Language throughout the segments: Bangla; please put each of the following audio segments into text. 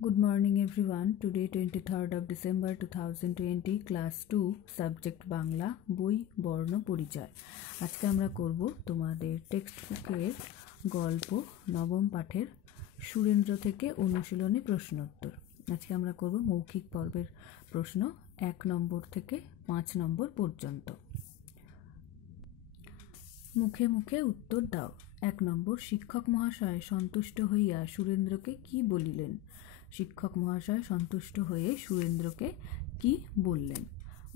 Good morning everyone. Today 23rd of December 2020 class 2 subject Bangla বই বর্ণ পরিচয়। আজকে আমরা করব তোমাদের টেক্সট বুকের গল্প নবম পাঠের সুরেন্দ্র থেকে অনুশীলনী প্রশ্নোত্তর। আজকে আমরা করব মৌখিক পর্বের প্রশ্ন 1 নম্বর থেকে 5 নম্বর পর্যন্ত। মুখে মুখে উত্তর দাও। 1 নম্বর, শিক্ষক মহাশয় সন্তুষ্ট হইয়া সুরেন্দ্রকে কি বলিলেন? শিক্ষক মহাশয় সন্তুষ্ট হয়ে সুরেন্দ্রকে কি বললেন?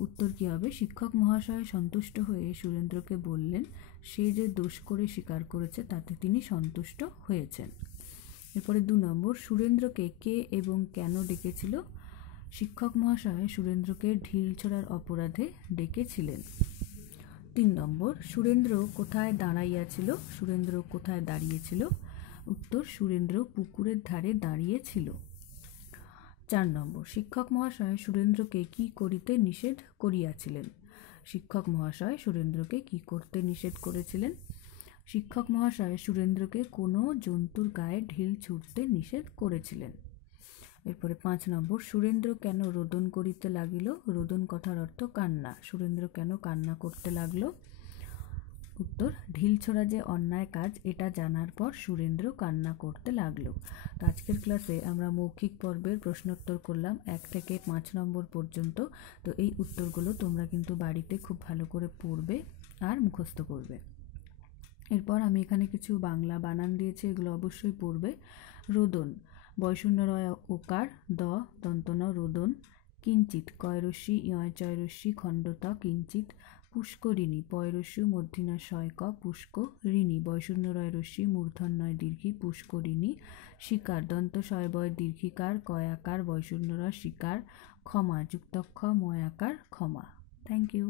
উত্তর কি হবে? শিক্ষক মহাশয় সন্তুষ্ট হয়ে সুরেন্দ্রকে বললেন সে যে দোষ করে স্বীকার করেছে তাতে তিনি সন্তুষ্ট হয়েছেন। এরপরে 2 নম্বর, সুরেন্দ্রকে কে এবং কেন ডেকেছিল? শিক্ষক মহাশয় সুরেন্দ্রকে ঢিল ছোড়ার অপরাধে ডেকেছিলেন। 3 নম্বর, সুরেন্দ্র কোথায় দাঁড়াইয়াছিল? সুরেন্দ্র কোথায় দাঁড়িয়েছিল? উত্তর, সুরেন্দ্র পুকুরের ধারে দাঁড়িয়েছিল। 4 নম্বর, শিক্ষক মহাশয় সুরেন্দ্রকে কি করিতে নিষেধ করিয়াছিলেন? শিক্ষক মহাশয় সুরেন্দ্রকে কি করতে নিষেধ করেছিলেন? শিক্ষক মহাশয় সুরেন্দ্রকে কোনো জন্তুর গায়ে ঢিল ছুঁড়তে নিষেধ করেছিলেন। এরপরে 5 নম্বর, সুরেন্দ্র কেন রোদন করিতে লাগিল? রোদন কথার অর্থ কান্না। সুরেন্দ্র কেন কান্না করতে লাগলো? উত্তর, ঢিল ছোড়া যে অন্যায় কাজ এটা জানার পর সুরেন্দ্র কান্না করতে লাগলো। তো আজকের ক্লাসে আমরা মৌখিক পর্বের প্রশ্নোত্তর করলাম 1 থেকে 5 নম্বর পর্যন্ত। তো এই উত্তরগুলো তোমরা কিন্তু বাড়িতে খুব ভালো করে পড়বে আর মুখস্থ করবে। এরপর আমি এখানে কিছু বাংলা বানান দিয়েছি, এগুলো অবশ্যই পড়বে। রোদন, বয়শূন্য রয় ওকার, দ দন্তন রোদন, কিঞ্চিত কয়রস্যি ইয় চয়রস্যি খণ্ডত কিঞ্চিত, পুষ্করিণী পয়রস্যু মধ্যিনা শয়ক পুষ্ক ঋণী বয়শূন্য রয় রস্যি মূর্ধন্যয় দীর্ঘি পুষ্করিণী, শিকার দন্ত শয়বয় দীর্ঘিকার কয়াকার বয়শূন্য র শিকার, ক্ষমা যুক্তক্ষ ময়াকার ক্ষমা। Thank you.